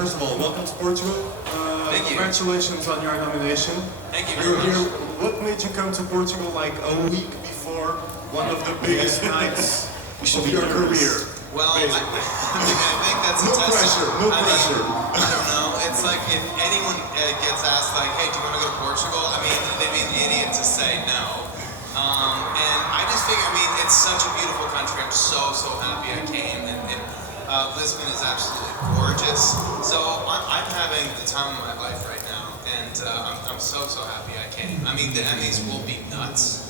First of all, welcome to Portugal. Thank you. Congratulations on your nomination. Thank you You're very much. here. What made you come to Portugal like a week before one of the biggest nights of your career? Well, I think that's a No test. pressure, no pressure. I don't know. It's like if anyone gets asked, like, hey, do you want to go to Portugal? I mean, they'd be an idiot to say no. And I just think, I mean, it's such a beautiful country. I'm so happy I came. And Lisbon is absolutely gorgeous. So I'm having the time of my life right now. And I'm so happy I came. I mean, the Emmys will be nuts.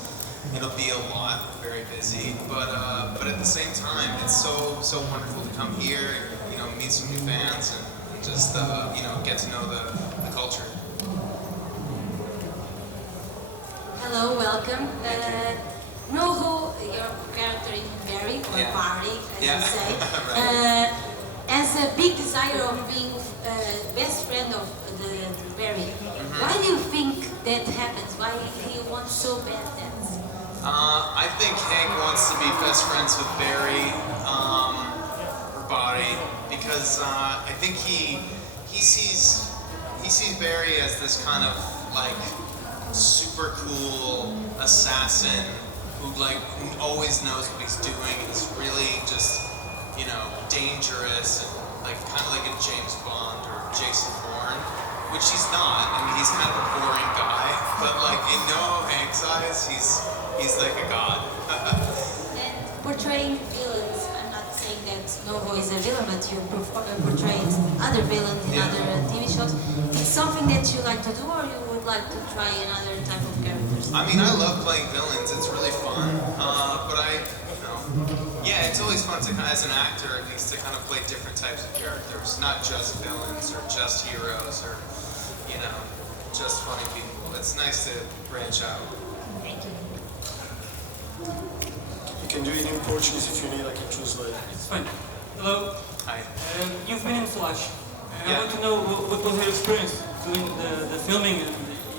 It'll be a lot, very busy, but at the same time, it's so wonderful to come here, you know, meet some new fans and just you know, get to know the culture. Hello, welcome. NoHo, your character in Barry, or Yeah. Barry, as Yeah. you say, Right. has a big desire of being best friend of the Barry. Why do you think that happens? Why he wants so bad that? I think Hank wants to be best friends with Barry, or Barry, because I think he sees Barry as this kind of like super cool assassin who always knows what he's doing. He's really just, you know, dangerous and like kind of like a James Bond or Jason Bourne, which he's not. I mean, he's kind of a boring guy, but like in NoHo Hank's eyes, he's like a god. And portraying villains, I'm not saying that NoHo is a villain, but you portrayed other villains in other TV shows. It's something that you like to do, or you would like to try another type of characters? I mean, I love playing villains. It's really fun. But you know, yeah, it's always fun to, as an actor at least, to kind of play different types of characters, not just villains or just heroes or, you know, just funny people. It's nice to branch out. Thank you. You can do it in Portuguese if you need, I can translate. It's fine. Hello. Hi. You've been in Flash. I Yeah. want to know what was your experience doing the filming. And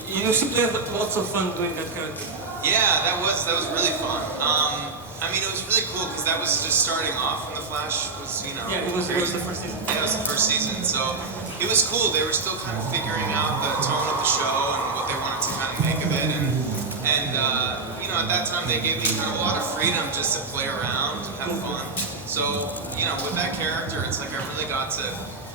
you seem to have lots of fun doing that character. Yeah, that was really fun. I mean, it was really cool because that was just starting off when The Flash was, you know. Yeah, it was the first season. Yeah, it was the first season, so it was cool. They were still kind of figuring out the tone of the show and what they wanted to kind of make of it, and you know, at that time they gave me kind of a lot of freedom just to play around and have fun. So you know, with that character, it's like I really got to,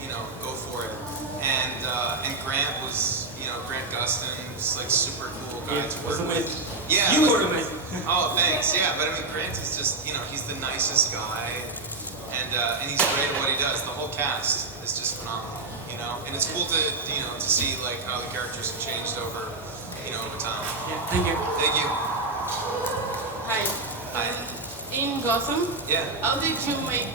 you know, go for it. And Grant was, you know, Grant Gustin was like super cool guy to work with. Yeah, You were amazing. Oh, thanks. Yeah, but I mean, Grant is just, you know, he's the nicest guy, and he's great at what he does. The whole cast is just phenomenal, you know. And it's cool to, you know, to see like how the characters have changed over, you know, over time. Yeah, thank you. Thank you. Hi. Hi. In Gotham, Yeah. how did you make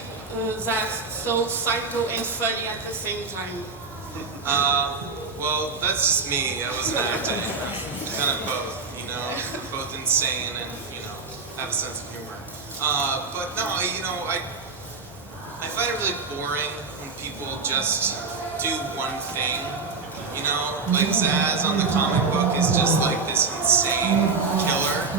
Zsasz so psycho and funny at the same time? Well, that's just me. I wasn't acting. Kind of both, you know, both insane and, you know, have a sense of humor. But no, you know, I find it really boring when people just do one thing. You know, like Zsasz on the comic book is just like this insane killer.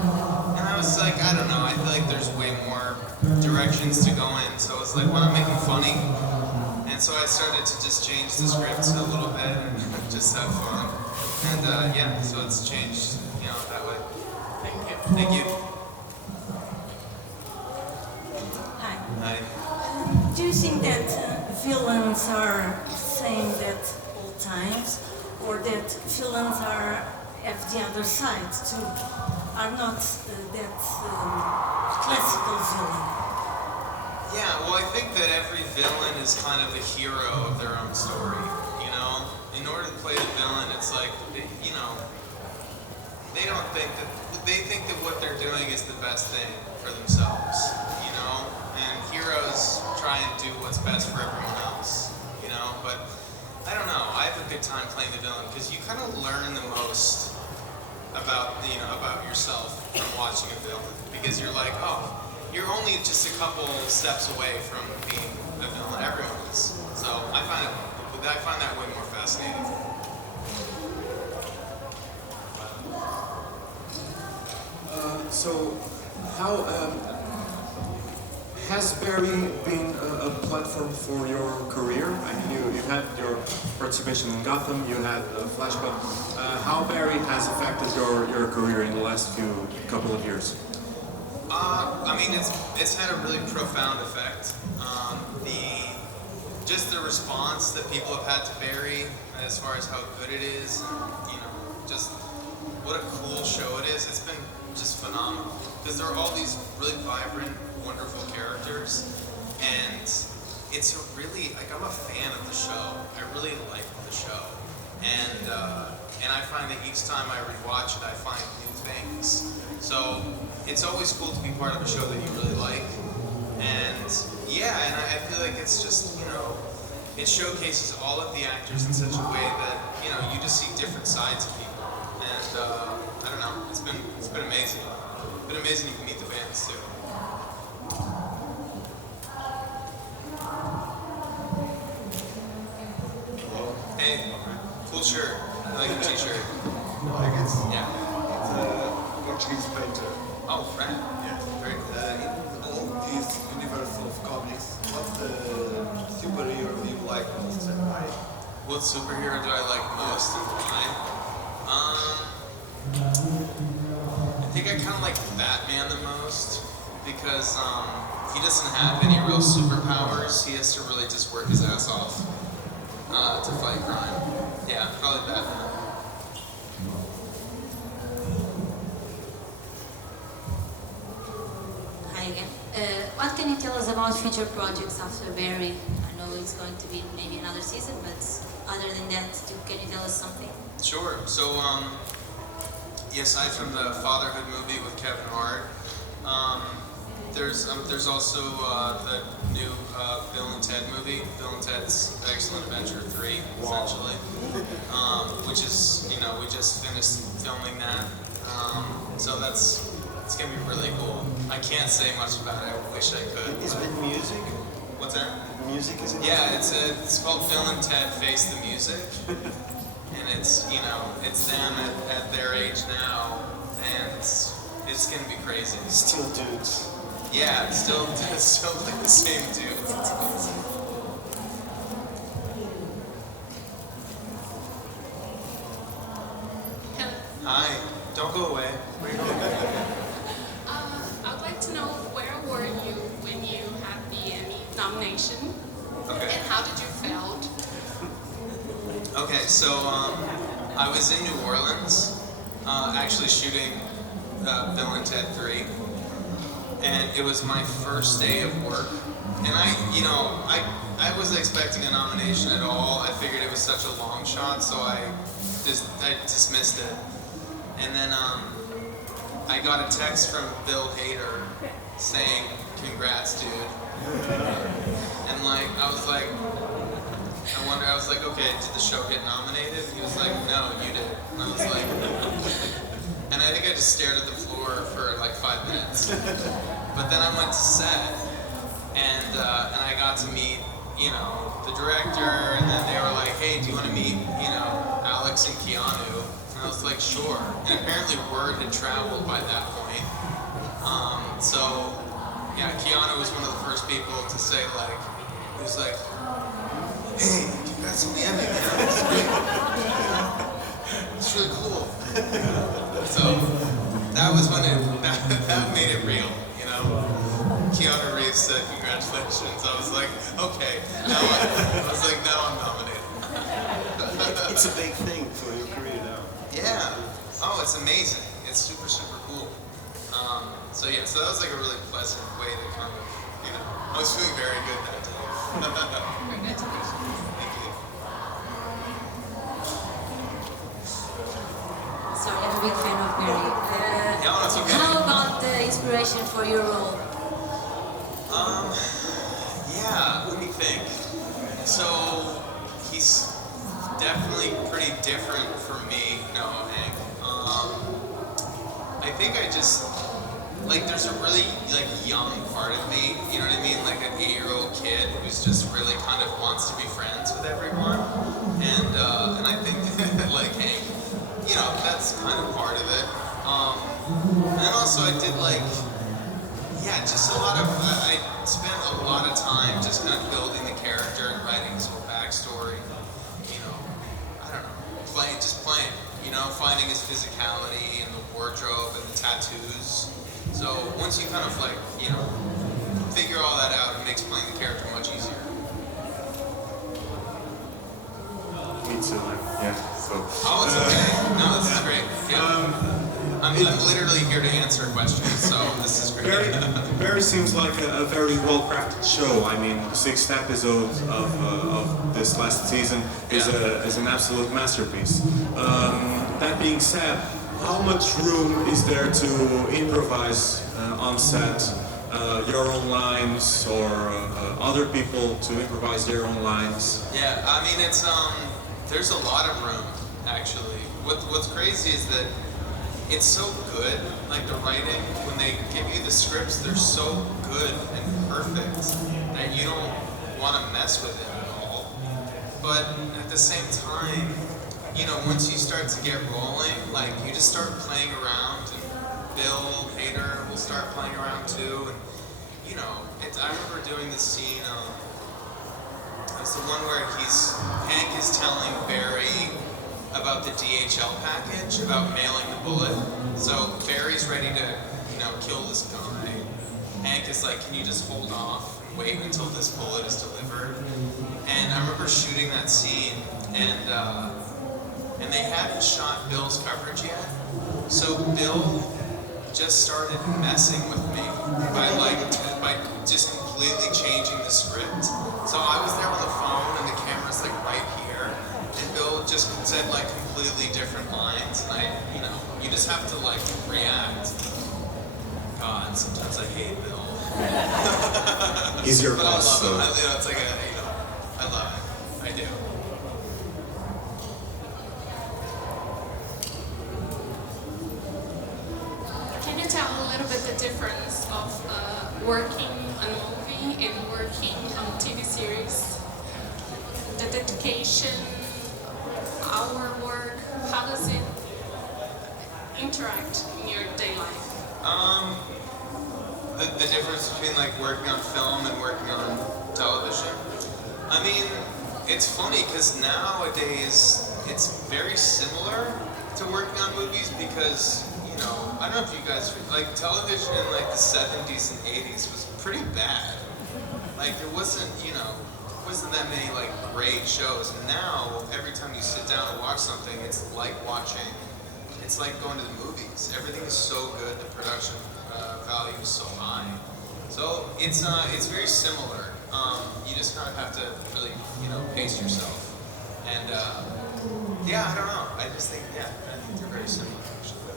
And I was like, I don't know, I feel like there's way more directions to go in. So it's like, why not make him funny? And so I started to just change the script a little bit and just have fun. And yeah, so it's changed, you know, that way. Thank you. Thank you. Hi. Hi. Do you think that villains are same at all times, or that villains have the other side too, are not that classical villain? Yeah, well, I think that every villain is kind of a hero of their own story, you know? In order to play the villain, it's like, you know, they think that what they're doing is the best thing for themselves, you know? And heroes try and do what's best for everyone else, you know? But I don't know, I have a good time playing the villain because you kind of learn the most about, you know, about yourself from watching a villain, because you're like, oh, you're only just a couple steps away from being a villain. Everyone is. So I find that way more fascinating. So, how has Barry been a platform for your career? I mean, you had your participation in Gotham, you had Flashback. How Barry has affected your career in the last couple of years? I mean, it's had a really profound effect. Just the response that people have had to Barry, as far as how good it is, you know, just what a cool show it is. It's been just phenomenal because there are all these really vibrant, wonderful characters, and it's a really like I'm a fan of the show. I really like the show, and I find that each time I rewatch it, I find new things. So it's always cool to be part of a show that you really like, and yeah, and I feel like it's just, you know, it showcases all of the actors in such a way that, you know, you just see different sides of people, and I don't know, it's been amazing. It's been amazing you can meet the fans too. Hey, cool shirt. I like the t-shirt. Like it? Yeah. It's a Portuguese painter. Oh, right. Yeah. Very cool. In all this universe of comics, what superhero do you like most and why? What superhero do I like most and why? I think I kind of like Batman the most because he doesn't have any real superpowers. He has to really just work his ass off to fight crime. Yeah, probably Batman. Hi again. What can you tell us about future projects after Barry? I know it's going to be maybe another season, but other than that, can you tell us something? Sure. So, aside from the fatherhood movie with Kevin Hart, there's also the new Bill and Ted movie, Bill and Ted's Excellent Adventure 3, essentially, which is, you know, we just finished filming that, so it's gonna be really cool. I can't say much about it. I wish I could. Is it music? What's that? Music is it? Yeah, it's called Bill and Ted Face the Music. And it's, you know, it's them at their age now, and it's gonna be crazy. Still dudes. Yeah, it's still like the same dude. Hi, don't go away. Where are you going? I'd like to know where were you when you had the Emmy nomination, Okay. and how did you feel? Okay, so I was in New Orleans, actually shooting Bill and Ted 3, and it was my first day of work. And I wasn't expecting a nomination at all. I figured it was such a long shot, so I dismissed it. And then I got a text from Bill Hader saying, "Congrats, dude." And like I was like, okay, did the show get nominated? He was like, "No, you did." And I was like, and I think I just stared at the floor for like 5 minutes. But then I went to set, and I got to meet, you know, the director, and then they were like, "Hey, do you want to meet, you know, Alex and Keanu?" And I was like, "Sure." And apparently word had traveled by that point. So yeah, Keanu was one of the first people to say, like, he was like, "Hey, congrats on the Emmy, man. It's great. It's really cool." So that was when that made it real, you know. Keanu Reeves said congratulations. I was like, okay, now I'm nominated. It's a big thing for your career now. Yeah. Oh, it's amazing. It's super, super cool. So yeah, so that was like a really pleasant way to kind of, you know, I was feeling very good that day. Congratulations. Thank you. Sorry, I'm a big fan of Barry. Yeah, that's okay. How about the inspiration for your role? Yeah, let me think. So, he's definitely pretty different from me, NoHo Hank. I think I just, like, there's a really, like, young part of me, you know what I mean? Like an 8-year-old kid who's just really kind of wants to be friends with everyone. And I think that, like, Hank, you know, that's kind of part of it. And also I did, like, yeah, just a lot of, I spent a lot of time just kind of building the character and writing his whole backstory. know, finding his physicality and the wardrobe and the tattoos. So once you kind of like, you know, figure all that out, it makes playing the character much easier. Me too, yeah, so. Oh, it's okay. No, this is great. Yeah. I'm literally here to answer questions, so this is great. Barry seems like a very well-crafted show. I mean, the 6th episode of this last season is an absolute masterpiece. That being said, how much room is there to improvise on set? Your own lines, or other people to improvise their own lines? Yeah, I mean, it's there's a lot of room actually. What's crazy is that it's so good, like the writing, when they give you the scripts, they're so good and perfect that you don't want to mess with it at all. But at the same time, you know, once you start to get rolling, like you just start playing around, and Bill Hader will start playing around too. And you know, I remember doing this scene, it's the one where Hank is telling Barry about the DHL package, about mailing the bullet. So Barry's ready to, you know, kill this guy. Hank is like, can you just hold off and wait until this bullet is delivered? And I remember shooting that scene, and they hadn't shot Bill's coverage yet. So Bill just started messing with me by just completely changing the script. So I was there on the phone, and the camera's like right here. And Bill just said like completely different lines, and you know, you just have to like react. God, sometimes I hate Bill. He's your but boss. I love him. You know, it's like I love it. I do. Can you tell a little bit the difference of working on a movie and working on a TV series? The dedication, our work, how does it interact in your day life? The difference between like working on film and working on television? I mean, it's funny because nowadays it's very similar to working on movies because, you know, I don't know if you guys, like television in like the 70s and 80s was pretty bad. Like there wasn't, you know, wasn't that many like great shows. And now every time you sit down and watch something, it's like watching. It's like going to the movies. Everything is so good. The production value is so high. So it's very similar. You just kind of have to really, you know, pace yourself. And yeah, I don't know. I just think I think they're very similar actually.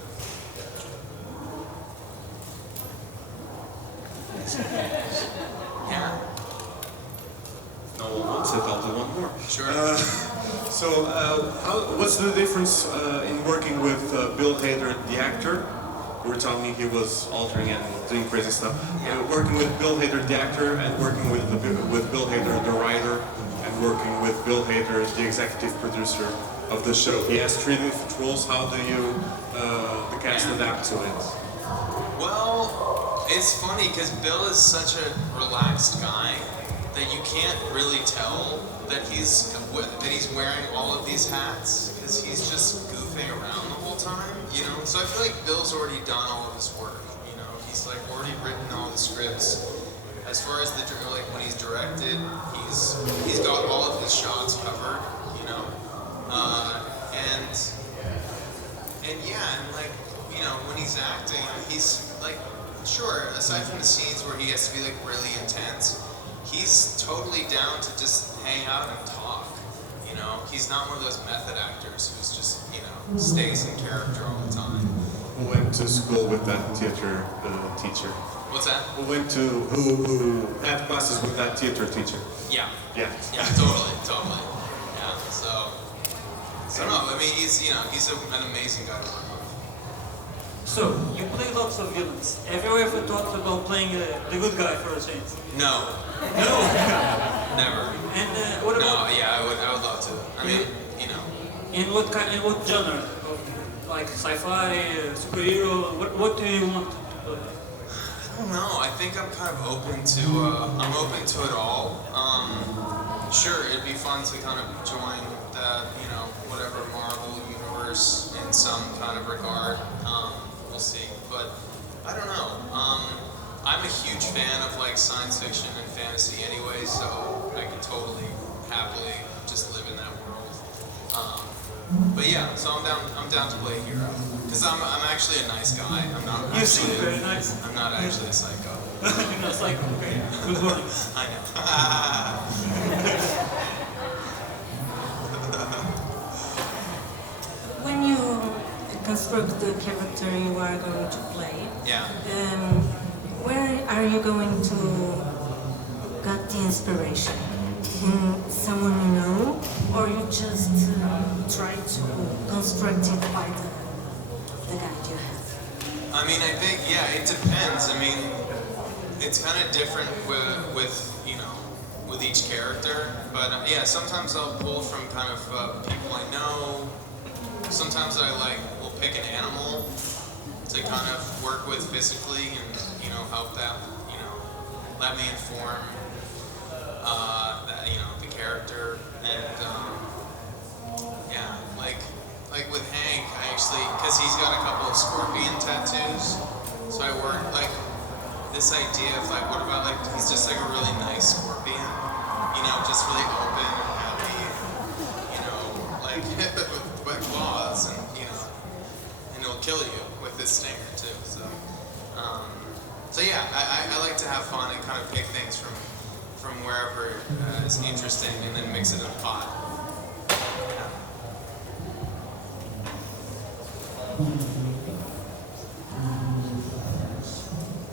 Yeah. No one wants it, I'll do one more. Sure. What's the difference in working with Bill Hader, the actor? You were telling me he was altering and doing crazy stuff. Yeah. Working with Bill Hader, the actor, and working with Bill Hader, the writer, and working with Bill Hader, the executive producer of the show. He has 3 different roles. How do you, the cast, adapt to it? Well, it's funny because Bill is such a relaxed guy that you can't really tell that he's wearing all of these hats because he's just goofing around the whole time, you know. So I feel like Bill's already done all of his work, you know. He's like already written all the scripts. As far as like when he's directed, he's got all of his shots covered, you know. And yeah, and like, you know, when he's acting, he's like, sure, aside from the scenes where he has to be like really intense, he's totally down to just hang out and talk, you know? He's not one of those method actors who's just, you know, stays in character all the time. Who went to school with that theater teacher? What's that? Who had classes with that theater teacher? Yeah. Yeah. Yeah, totally. Yeah, so no, I mean, he's an amazing guy to work with. So, you play lots of villains. Have you ever thought about playing the good guy for a change? No. No? Never. And what about... No, yeah, I would love to. I mean, you know. In what genre? Like sci-fi, superhero? What do you want to play? I don't know. I think I'm kind of open to it all. Sure, it'd be fun to kind of join the, whatever Marvel universe in some kind of regard. We'll see, but I don't know. I'm a huge fan of like science fiction and fantasy anyway, so I could totally happily just live in that world. But yeah, so I'm down to play a hero because I'm actually a nice guy. I'm not. You seem very nice. I'm not actually a psycho. You're not like, okay, good morning. I know. When you construct the character you are going to play, Yeah. where are you going to get the inspiration? In someone you know, or you just try to construct it by the guide you have? I mean, I think, yeah, it depends. I mean, it's kind of different with each character. But yeah, sometimes I'll pull from kind of people I know. Sometimes will pick an animal to kind of work with physically and, help that, let me inform the character. And yeah, like with Hank, I actually, because he's got a couple of scorpion tattoos, so I worked this idea of what about he's just a really nice scorpion, just really open and happy, with claws and and it'll kill you with this stinger too. So yeah, I like to have fun and kind of pick things from wherever is interesting and then mix it in a pot.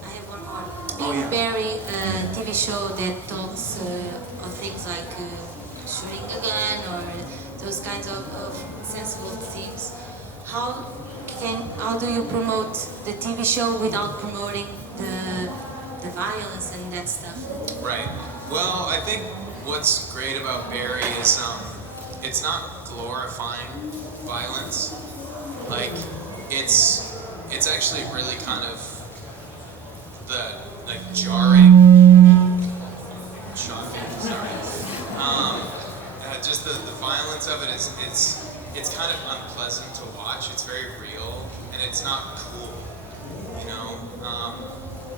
I have one more. In Barry, a TV show that talks on things like shooting a gun or those kinds of sensible themes. How do you promote the TV show without promoting the violence and that stuff? Right. Well, I think what's great about Barry is it's not glorifying violence. It's actually really kind of the jarring, shocking. Sorry. Just the violence of it it's kind of unpleasant to watch. It's very real and it's not cool.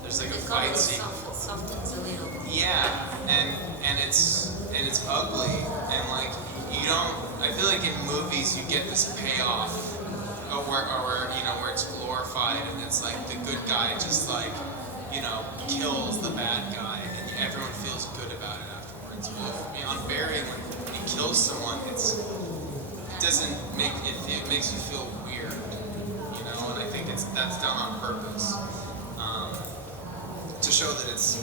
There's a fight scene. Softens a little. Yeah, and it's ugly and you don't. I feel like in movies you get this payoff, where it's glorified and it's the good guy just kills the bad guy and everyone feels good about it afterwards. Well, on Barry, when he kills someone, it makes you feel weird, and I think that's done on purpose. To show that it's